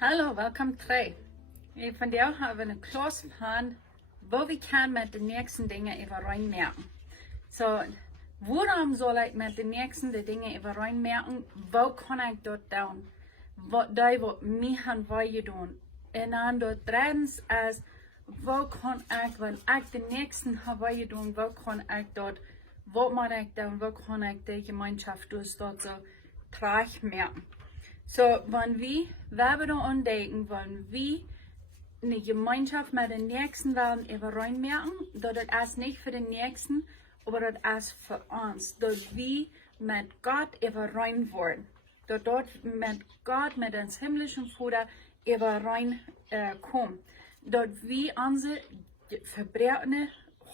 Hallo, welkom terug. Vandaag hebben we een klas van wat we kan met de nächsten dingen even reinmerken. So, waarom zal ik met de nächsten dingen even reinmerken? Wat kan ik dat doen? Wat mij gaan wij doen? En dan dat drittens is, wat kan ik, wenn ik de nächsten heb wij doen, wat kan ik dat, wat moet ik doen, wat kan ik de Gemeinschaft dus dat zo terugmerken? So, wenn wir da entdecken, wenn wir eine Gemeinschaft mit den Nächsten werden übereinmerken, dass das nicht für den Nächsten, aber das ist für uns, dass wir mit Gott überein werden, dass dort mit Gott, mit uns himmlischen Vater überein kommen, dass wir unsere Verbrechen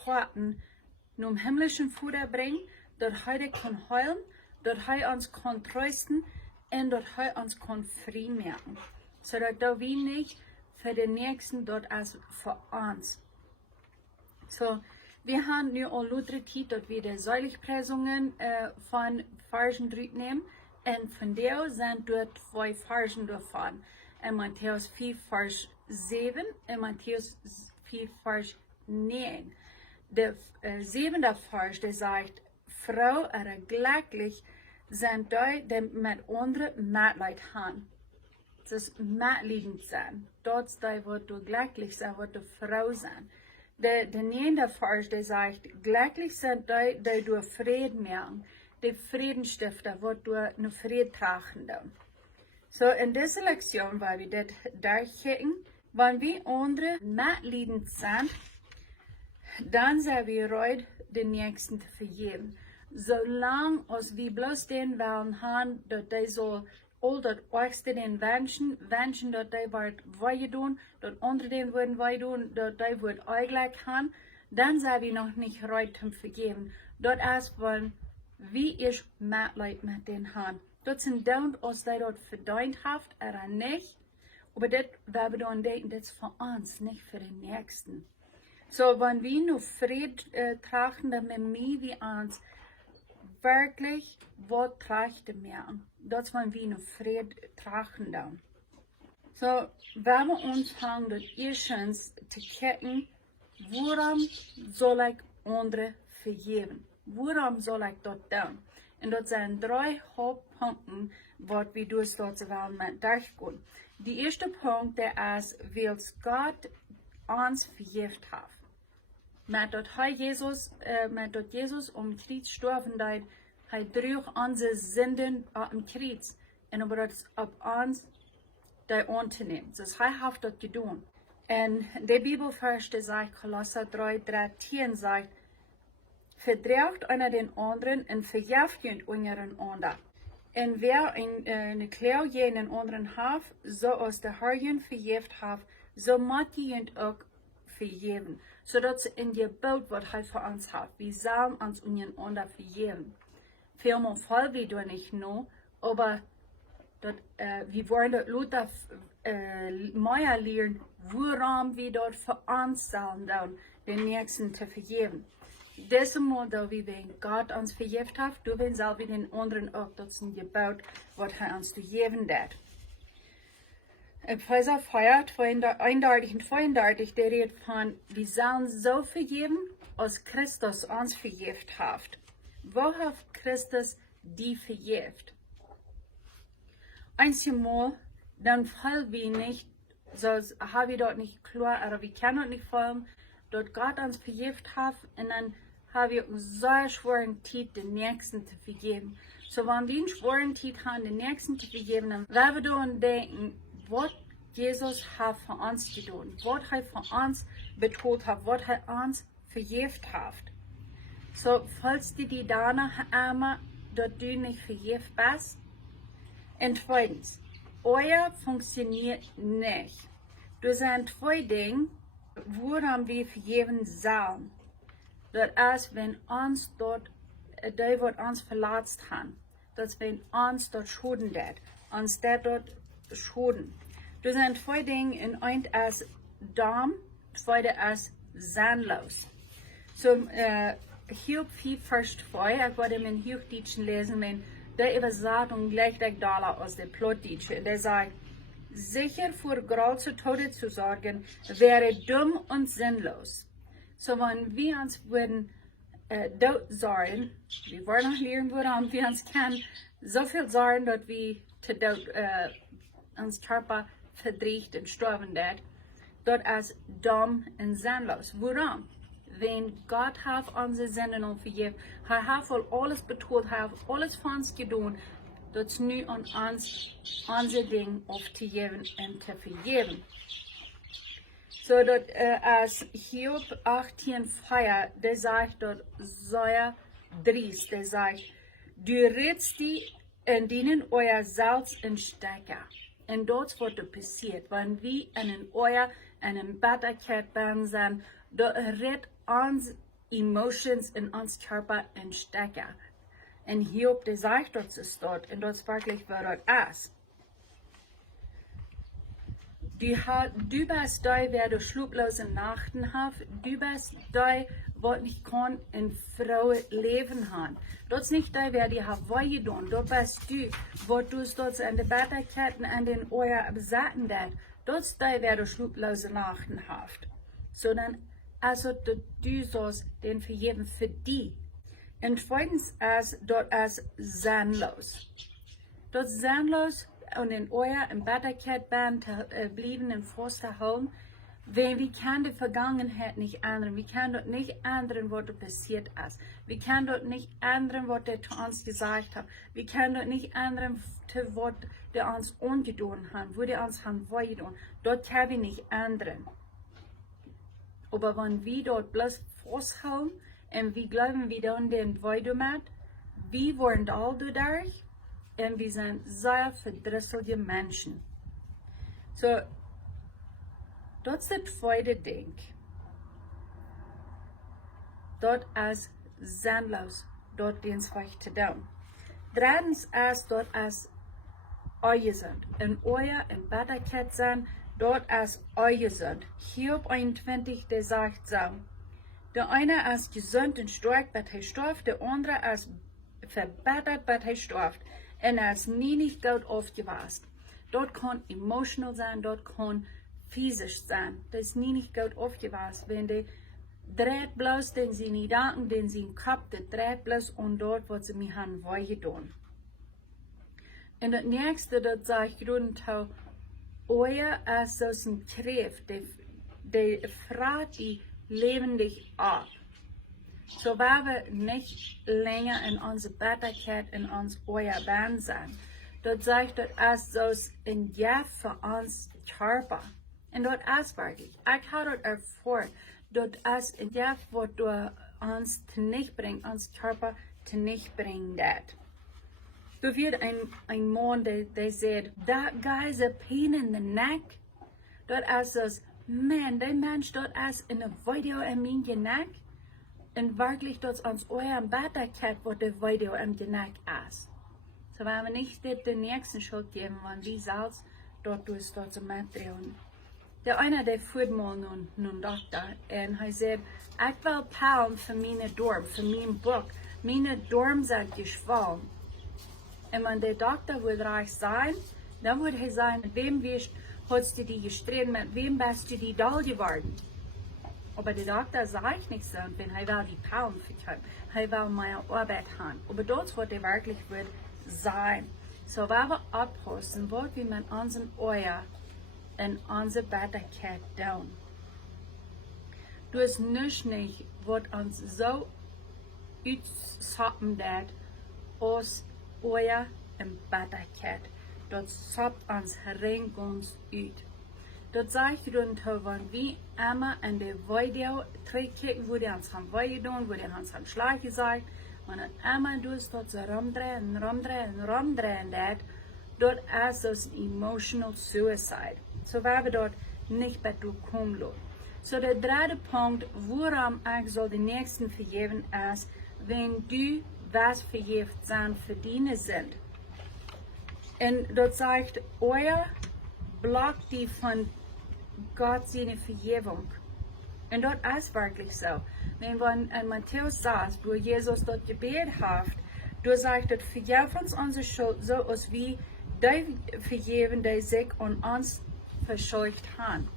Horten zum himmlischen Vater bringen, dass er kann heilen, dass er uns kann trösten, en dat hij ons kan vrijmerken. Zodat we niet voor de nächsten dat als voor ons. So, wir haben nu al latere tijd dat we de Seiligpreisungen von Versen 3 nehmen. En von der sind dort 2 Versen davon. In Matthäus 4 Vers 7 en Matthäus 4 Vers 9. Der 7. Vers, der sagt, Frau, glücklich zijn die met anderen medleid gaan. Het is medlijdend zijn. Dat is die wat du glücklich zijn, wat de vrouw zijn. De negende vers die zegt, glücklich zijn die du vrede merken. De vredenstifter, wat du nu vrede tragen doen. So in deze lektion, waar we dit durchkijken, wanneer we anderen medlijdend zijn, dan zijn we bereid de nächsten te vergeben. Zolang als we bloß den willen haben, dat die so all dat ergste den wünschen, dat die wat wij doen, dat andere den würden wij doen, dat die wordt eigenlijk gaan, dan zijn we nog niet bereit zum vergeben. Dat is wanneer wie is Mitleid met den haben. Dat sind dan als die dat verdient heeft, nicht. Aber das, wir wir dann denken, das ist für uns, nicht für den Nächsten. So, wenn wir nur Frieden tragen, dann mit mir wie uns, wirklich wat trachten merken. Dat is wanneer we een vrede trachten dan. So, wenn wir uns hangen, dat eerstens te kijken, waarom zal ik andere vergeben? Waarom zal ik dat doen? En dat zijn 3 hoofdpunten, wat we dus dat ze wel met durchgaan. Die eerste punt is, wils God ons vergeeft heeft. Met dat Jezus om Kreuz sterven deed, hij droeg onze zinden op een Kreuz. En om dat op ons aan te nemen. Dus hij heeft dat gedaan. En de Bibelvers zegt, Kolosser 3:13 zegt, verdreigt einer den anderen en vergeeft jent ondereinander. En wer een kleur jenen anderen heeft, zoals de Heer jent vergeeft heeft, zo moet je jent ook vergeven. Zodat ze in je beeld wat hij voor ons heeft. We zullen ons ondereinander vergeven. Vielmal voll wie du nicht nur, aber wir wollen das Luther mehr lernen, woran wir dort für uns sollen, den Nächsten zu vergeben. Deshalb, da wir Gott uns vergeben hat, du willst auch den anderen auch das gebaut, was er uns zu geben hat. Epheser 4, 31 und 32, der redet von, wir sollen so vergeben, als Christus uns vergeben hat. Wo hat Christus die vergeben? Einmal, dann fallen wir nicht, so haben wir dort nicht klar, aber wir können dort nicht fallen, dort Gott uns vergeben hat, und dann haben wir uns so schweren Zeit, den Nächsten zu vergeben. So, wenn wir einen schweren Zeit haben, den Nächsten zu vergeben, dann werden wir dann denken, was Jesus hat für uns getan, was er für uns betont hat, was er uns vergeben hat. So, falls die danach einmal, dass du nicht vergeben bist. Und zweitens, euer funktioniert nicht. Das sind 2 Dinge, woran wir vergeben sollen. Das ist, wenn uns dort, die wird uns verletzt haben. Das wenn uns dort Schulden hat. Uns dort Schulden. Das sind 2 Dinge, und eins ist dumm, zweite ist sinnlos. So, Hiob 4, Vers 2, ich werde in Hiob-Deutschen lesen, wenn der Übersetzung gleich der Dollar aus der Plattdeutsche, der sagt, sicher vor große Tode zu sorgen, wäre dumm und sinnlos. So wenn wir uns würden dort sorgen, wir wollen noch lernen, woran wir uns können, so viel sorgen, dass wir zu dort uns Körper verdriecht und sterben wird, dort ist dumm und sinnlos. Warum? Wenn Gott hat unsere Sünden und vergeben, hat alles betont, hat alles für uns getan, dat is nu aan ons, onze ding op te geven en te vergeven. Zodat als Hiob 18,4, der sagt dat sehr dries, der sagt, du redst die in denen euer Salz in Stecker. Und dort wird passiert, wenn wir in euer, in einem Batterkett sind, da redet uns Emotions in uns Körper in Stecker. En Hiob, der sagt dort ist dort, und dort wirklich war dort ist. Du bist da, wer du schlaflose Nachten hast, du bist da, was nicht kann in Frauen leben haben. Dort ist nicht da, wer die hat wehgetan, dort bist du, was du dort an den Betterketten an den Euer besatten wird. Dort ist da, wer du schlaflose Nachten hast. So dann, also du sollst den vergeben für die. Und zweitens ist dort als sinnlos. Dort sinnlos und in euer im Betterkett blieben im Fosterhome, wenn wir können die Vergangenheit nicht ändern. Wir können dort nicht ändern, was dort passiert ist. Wir können dort nicht ändern, was der zu uns gesagt hat. Wir können dort nicht ändern, was der uns ungetan hat, wo der uns haben wehgetan. Dort können wir nicht ändern. Aber wenn wir dort bloß festhalten, und wir glauben, wir tun den Weidung, wir wollen all dadurch, und wir sind sehr verdrüsselige Menschen. So, das ist das zweite Ding. Dort ist sinnlos, dort den Zweig zu tun. Drittens ist dort ist euer sind. In euer, in Betterkett sind, dort ist euer sind. Hiob 21, der sagt so, der eine ist gesund und stark, weil er stirbt, der andere ist verbessert, weil er stirbt. Und er ist nie nicht gut aufgewachsen. Dort kann emotional sein, dort kann physisch sein. Das ist nie nicht gut aufgewachsen. Wenn der dreht bloß, den sie nicht danken, den sie im Kopf, der dreht bloß und dort, was sie mir haben wehgetan. Und das nächste, das sage ich gerade, euer ist so ein Kräft, der fragt die lebendig ab. So weil wir nicht länger in unser Betterkett, in uns euer Band sind. Dort sagt das so ein Gift für uns Körper. Und dort ist wirklich. Ich habe dort erfahren, dort ist ein Gift, was du uns nicht bringt, uns Körper nicht bringt. Du wird ein Mann, der sagt, that guy's a pain in the neck. Dort ist so, man, der Mensch dort ist in der Video in meinem Genick. Und wirklich dort uns euer Betterkett, wo der Video im Genick ist. So wenn wir nicht den nächsten Schuld geben, wenn wir Salz dort so mitdrehen. Der eine, der führt mal nun Doktor, und er sagt, ich will Palm für meine Dorm, für mein Buch. Meine Dorm sind geschwollen. Und wenn der Doktor will reich sein, dann wird er sagen, mit wem hast du die gestritten, mit wem bist du die doll geworden? Aber der Doktor sagt nicht so, wenn er will die Palm verkaufen, er will meine Arbeit haben. Aber dort wird er wirklich wird sein. So, wenn wir abpassen, was wir mit unserem Euer in unser Betterkett tun. Du hast nicht, was uns so utsappen wird, aus Euer im Betterkett. Dort sappt uns uns ut. Dort sagt dann, wenn wir immer in der Video kicken, wo die uns haben wehgetan, wo die uns haben Schlag gesagt, wenn dann immer du dort so rumdrehen, dort ist es emotional suicide. So werden wir dort nicht bei du kommen. So der dritte Punkt, woran ich soll den nächsten vergeben, ist, wenn du was vergibt sein verdienen sind. Und dort sagt, euer blockt die von Gott seine Vergebung. Und dort ist wirklich so. Wenn man in Matthäus saß, wo Jesus dort gebetet hat, du sagst, vergib uns unsere Schuld, so als wie die vergeben, die sich an uns verschuldigt haben.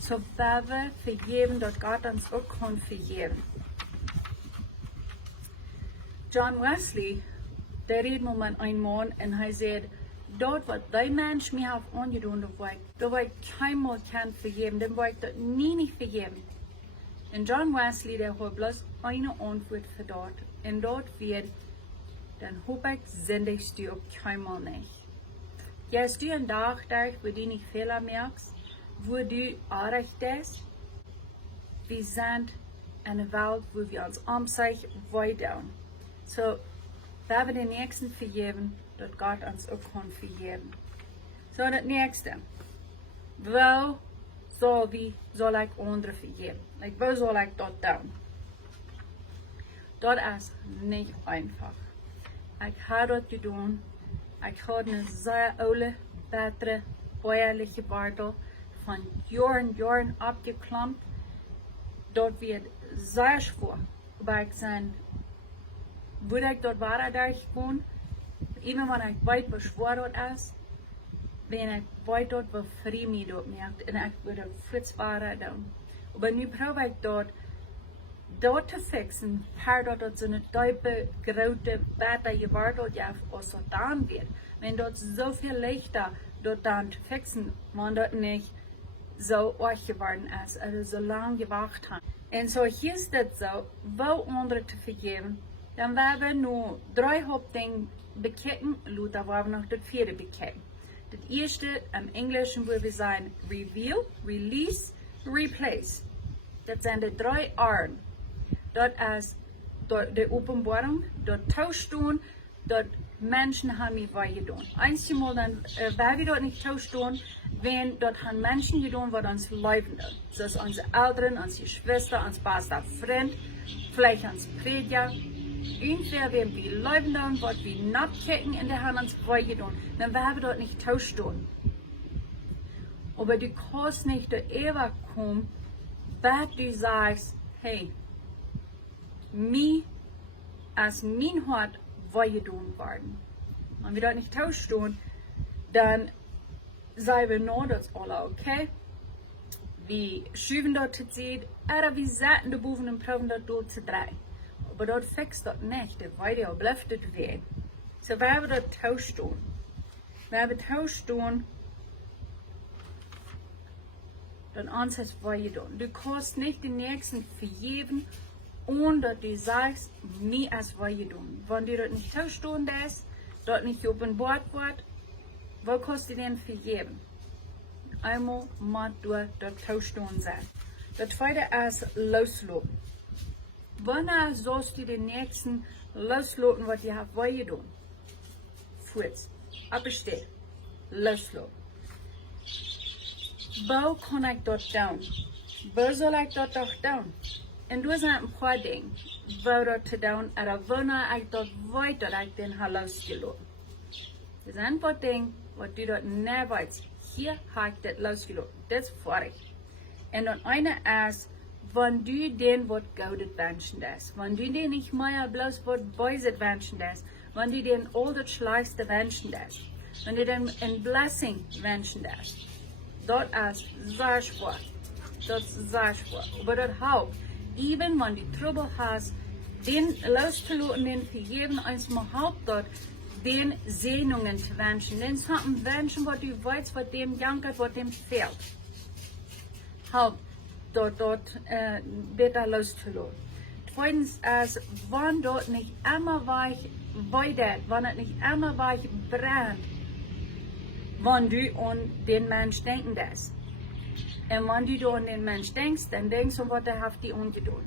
So werden wir vergeben, dass Gott uns auch kann vergeben. John Wesley, der redet mit einem Mann und er sagt, dort, was die Mensch mir hat angedaan, da war ich keinmal kann vergeben, dann war ich das nie nicht vergeben. Und John Wesley, der hat bloß eine Antwort für dort. Und dort wird, dann hoffe ich, sündigst du auch keinmal nicht. Ja, ist du ein Tag, wo du nicht Fehler merkst, wo du recht bist? Wir sind in einer Welt, wo wir uns sich weiter. So, wenn wir den Nächsten vergeben, dass Gott uns auch kann vergeben. So, das Nächste. Wo soll ich andere vergeben? Wo soll ich das tun? Das ist nicht einfach. Ich habe das getan. Ich habe eine sehr alte, bessere, bäuerliche Bartel von Jahren abgeklemmt. Dort wird sehr schwer. Aber ich sage, würde ich dort weiter durchgehen, immer wenn ich weiß, was schwer dort ist, wenn ich weiß, dort, was frei mich dort merkt, und ich würde Fritz weiter tun. Aber nun probiere ich dort zu fixen, dort so eine tiefe, große, bette Bartel was dort dann wird. Wenn dort so viel leichter dort dann zu fixen, wenn dort nicht so arg geworden ist, also so lange gewacht hat. Und so hier ist das so, wo andere zu vergeben, dann werden wir nur 3 Hauptdinge bekennen, Luther werden wir noch das 4. bekennen. Das erste im Englischen würde wir sagen reveal, release, replace. Das sind die 3 R'n. Das ist die Offenbarung, das Tauschstun, das Menschen haben mir getan. Einmal dann, weil wir dort nicht tauschen, wenn dort haben Menschen getan, was uns leiden. Das ist unsere Eltern, unsere Schwester, unser bester Freund, vielleicht unser Prediger. Irgendwer werden wir leiden, was wir nicht kennen in der Hand uns getan. Dann werden wir dort nicht tauschen. Aber du kannst nicht ewig kommen, weil du sagst, hey, mir als mein Hart getan worden. Wenn wir dort nicht tauschen, dann sagen wir nur, das alle okay. Wir schieben dort zu ziehen, oder wir setzen die Buben und probieren dort zu drehen. Aber dort fixt das nicht, der weiter bleibt das weg. So wenn wir dort tauschen, dann uns ist getan. Du kannst nicht den Nächsten vergeben, ohne dass du sagst, mir ist getan. Wenn du dort nicht tauschen ist, dort nicht offenbart wird, wo kannst du denn vergeben? Einmal muss du dort tauschen sein. Das zweite ist loslassen. Wann sollst du den Nächsten loslassen, was du hast getan? Fuß, absteht, loslassen. Wo kann ich dort tun? Wo soll ich dort auch tun? Und du sind ein paar Dinge, wo dort zu tun, oder wann ich dort weiß, dass ich den losgelassen. Das sind ein paar Dinge, was du dort nicht weißt. Hier habe ich das losgelassen. Das ist vorig. Und dann eine ist, wenn du den was Gutes wünschen lässt, wenn du den nicht mehr bloß was Böses wünschen lässt, wenn du den all das Schlechteste wünschen lässt, wenn du den ein Blessing wünschen lässt, das ist sehr schwer. Das ist sehr schwer. Aber das hilft. Even wenn du Trouble hast, den loszulassen, den vergeben, eins mal hilft dort, den Segnungen zu wünschen, den Sachen wünschen, was du weißt, was dem jankert, was dem fehlt. Hilft dort besser loszulassen. Zweitens ist, wenn dort nicht immer weich weiter, wenn es nicht immer weich brennt, wenn du an den Mensch denken lässt. Und wenn du an den Mensch denkst, dann denkst du, was er hat dir angetan.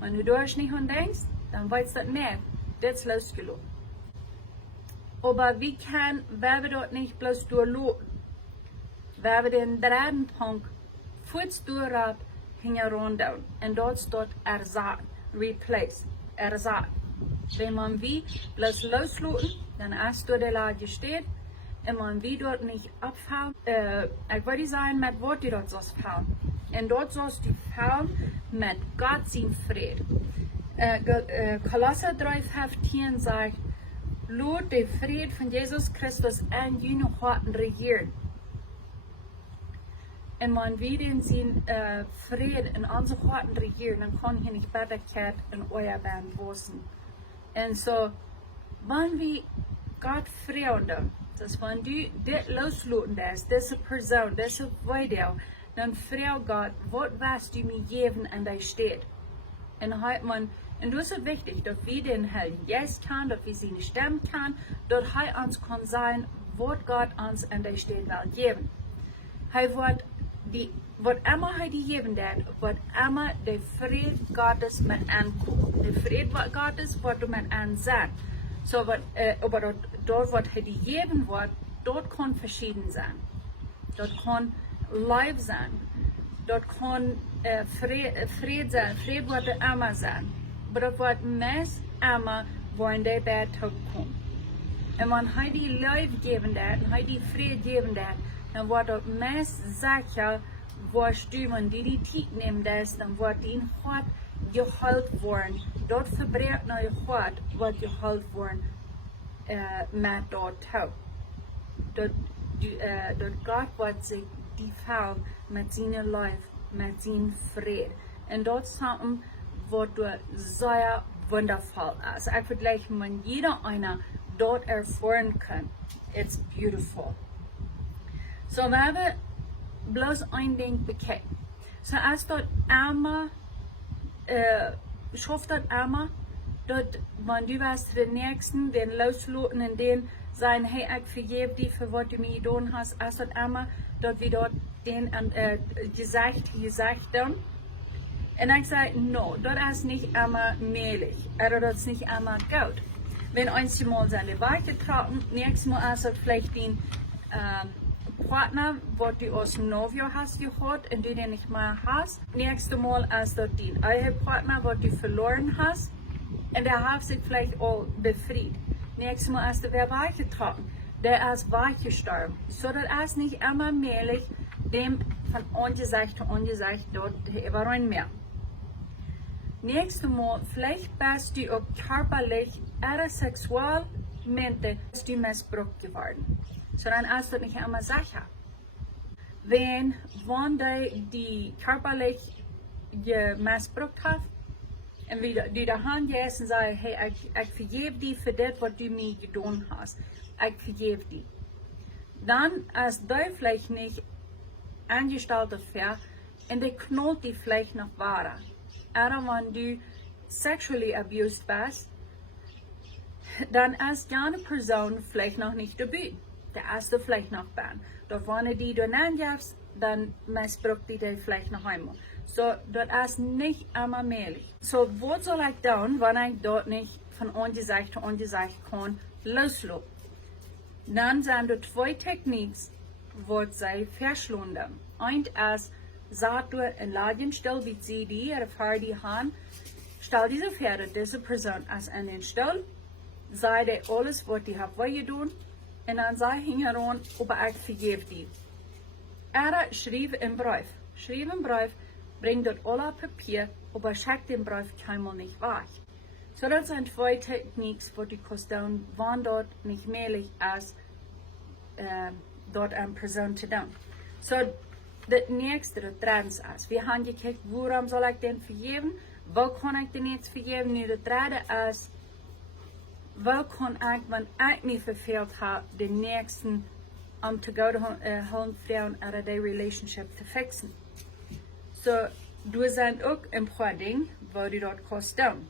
Wenn du da nicht an denkst, dann weißt du das mehr. Das ist losgelassen. Aber wie wenn wir dort nicht bloß durchlassen, wenn wir den dritten Punkt kurz durchraten, hinterher und dort steht ersetzen, replace, ersetzen. Wenn man wie bloß loslassen, dann erst durch die Lage steht, und man wie dort nicht abfallen, ich würde sagen, mit was du dort sollst fallen. Und dort sollst du fallen mit Gott sein Frieden. Kolosser 3,15 sagt, bloed de vrede van Jezus Christus en jullie harten regieren. En man wir den zien vrede in onze harten regieren, dan kan je niet Bitterkeit in euer Band wosen. En so, wanneer we God vreugde, dus wanneer du dit loslaten is, deze persoon, deze video, dan vreug God, wat was du mir geven en die steht. En dus is het wichtig, dat we den Heiligen Geist kan, dat we zijn stem kan, dat hij ons kan zijn, wat God ons en die steht wil geven. Hij wordt wat immer hij die geven deed, wat immer de vrede Gottes met aankomt. De vrede wat Gottes, wat du met aanzet. So aber dort wat hij die geven wordt, dort kan verschieden zijn. Dat kan live zijn. Dat kan vrede zijn. Vrede wordt de immer zijn. Maar dat wordt meest immer wanneer die bij terugkomt. En wanneer hij die live geven deed, en hij die vrede geven deed, dan wordt dat meest zeker, was du, wanneer die tijd neemt, dan wordt die hart geheeld worden. Dat verbreekt naar je hart, wordt geheeld worden met dat touw. Dat God wordt zich die vrouw met zijn lijf, met zijn vrede. En dat samen wordt zeer wondervol is. Ik vergelijk met jeder einer dat ervaren kan. It's beautiful. So we hebben bloos een ding bekeken. So als dat einmal, schafft dat einmal, dat wanneer du was de nächsten, den loslaten en den zijn, hey, ik vergeef die voor wat du mir gedaan hast, als dat einmal, dat we dat den gezegd doen. En ik zei, no, dat is niet einmal möglich, oder dat is niet einmal gut. Wenn einmal seine Weiche traten, nächstes Mal ist das vielleicht den Partner, was du aus dem Novio hast gehört und du den nicht mehr hast. Nächstes Mal ist das den Ehepartner, was du verloren hast und der hat sich vielleicht auch befreit. Nächstes Mal ist der wer weichgetragen, der ist weichgestorben. So das ist nicht immer möglich, dem von Ungesicht zu Ungesicht dort überrein mehr. Nächstes Mal, vielleicht bist du auch körperlich oder sexuell bist du missbraucht geworden. So dann ist das nicht immer sicher. Wenn die körperlich missbraucht hat, und die da Hand jetzt und sagen, hey, ich vergebe dir für das, was du mir getan hast. Ich vergebe dir. Dann ist die vielleicht nicht angestellt für, und die knallt die vielleicht noch weiter. Oder wenn du sexually abused bist, dann ist eine Person vielleicht noch nicht dabei. Der ist vielleicht noch bei. Doch wenn die dann angibst, dann missbraucht die vielleicht noch einmal. So, das ist nicht immer möglich. So, was soll ich tun, wenn ich dort nicht von Ungesicht zu Ungesicht kann, loslassen? Dann sind das zwei Techniken, die sie verschlunden. Eins ist, sagt du in Laden, stell wie sie die, oder fahr die Hand, stell diese Pferde, diese Person ist in den Stall, sei dir alles, was die hat getan, und dann sei hingeran, aber ich vergebe die. Er schrieb im Brief, bringt dort alle Papier, aber schickt den Brief keinmal nicht weg. So, das sind zwei Techniken, die die kosten, wann dort nicht möglich ist, dort eine Person zu tun. So, das nächste, das dritte ist, wir haben gekriegt, warum soll ich den vergeben? Wo kann ich den jetzt vergeben? Nu, das dritte ist, wo kann ich, wenn ich mich verfehlt habe, den nächsten zu gehen, Frauen oder die Relationship zu fixen. So, du sind auch ein paar Dinge, wo du dort kosten.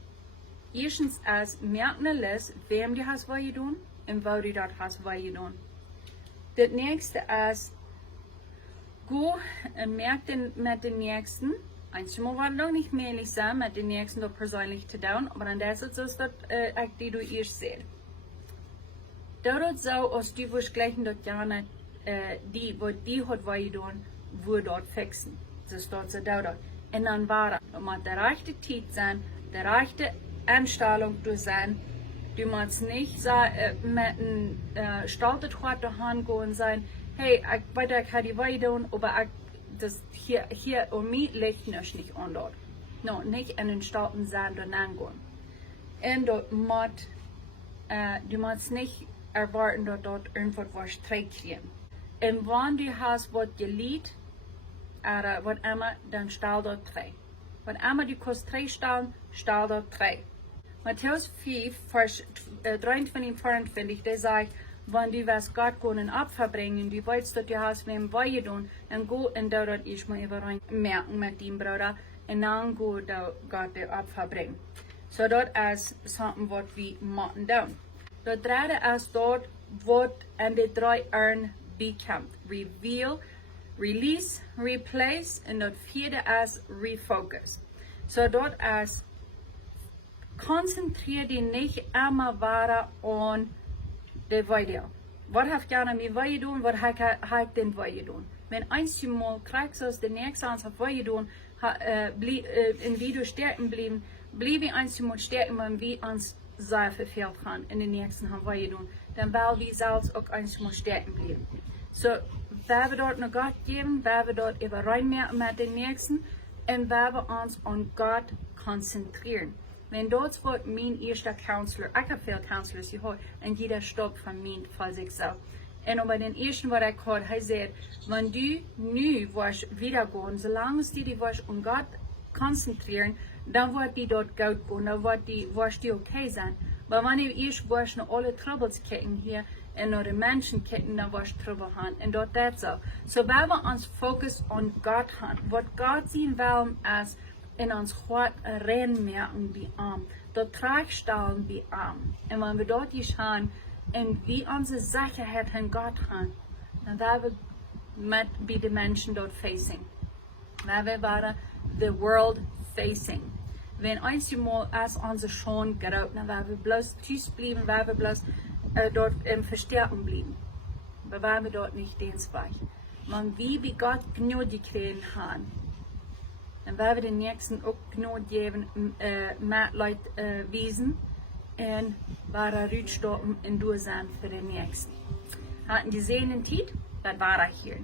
Erstens ist, merken alles, wem du hast getan und wo du dort hast getan. Das nächste ist, go und merk mit den Nächsten. Einmal war noch nicht möglich sein, mit den Nächsten dort persönlich zu tun, aber dann ist es so, dass die du erst sehst. Dort so, als du wirst gleich dort gerne, die, wo die hat getan, wo dort fixen. Das ist dort so dort. Und dann war es, mit der rechten Zeit sein, der rechte Einstellung zu sein. Du musst nicht mit einem stolzen Hort daheim gehen und sagen, hey, ich weiß, ich habe die getan, aber das hier um mich liegt nicht an dort. No, nicht in den stolzen sein und angehen. Und dort muss du musst nicht erwarten, dass dort irgendwas was kriegen. Und wenn du hast was geliebt, oder was immer, dann stell dort 3. Was immer du kannst 3 stellen, stell dort 3. Matthäus 5, Vers 23 und 24, der sagt, wenn du was Gott können Opfer bringen, du weißt, dass du hast wem Weihe tun, dann go und dort ist mal überall merken mit dem Bruder, und dann go da Gott die Opfer bringen. So dort ist something, was wir machen dann. Das dritte ist dort, was an die 3 Ehren bekommt. Reveal, Release, Replace, und das vierte ist Refocus. So dort ist, konzentriere dich nicht immer weiter an die Weide. Was hat gerne mit Weide tun, was hat den Weide tun? Wenn einmal kriegst du den nächsten ans auf Weide tun, in wie du stärken blieben, bliebe einmal stärken, wenn wir uns sehr verfehlt haben, in den nächsten haben Weide tun, dann weil wir selbst auch einmal stärken blieben. So, wenn wir dort noch Gott geben, wenn wir dort über reinmerken mit den nächsten, und wenn wir uns an Gott konzentrieren. Wenn dort wird mein erster Counselor, ich habe viele Counselors gehört, und jeder stoppt von mir für sich selbst. Und bei den ersten, was ich gehört habe, sagt, wenn du nu wiedergehen, solange du dich an Gott konzentrieren, dann wird die dort gut gehen, dann wird die okay sein. Aber wenn du erst noch alle Troubles kicken hier, und noch die Menschen kicken, dann wirst du Trouble haben. Und dort das so. So, wenn wir uns Fokus an Gott haben, was Gott sehen will, ist, in uns Hart reinmerken wie arm, dort Tragstellen wie arm. Und wenn wir dort schauen, und wie unsere Sicherheit in Gott haben, dann werden wir mit den Menschen dort facing. Weil wir waren the world facing. Wenn einmal als unser schon geraubt, dann werden wir bloß tüß bleiben, werden wir bloß dort verstärken bleiben. Aber werden wir dort nicht dienstweich. Wenn wir bei Gott Gnade kriegen haben, dann werden wir den Nächsten auch Gnade geben, mit Leuten wiesen und werden rüberstoppen und durch sein für den Nächsten. Hatten die Sehnen Tiet, das war hier.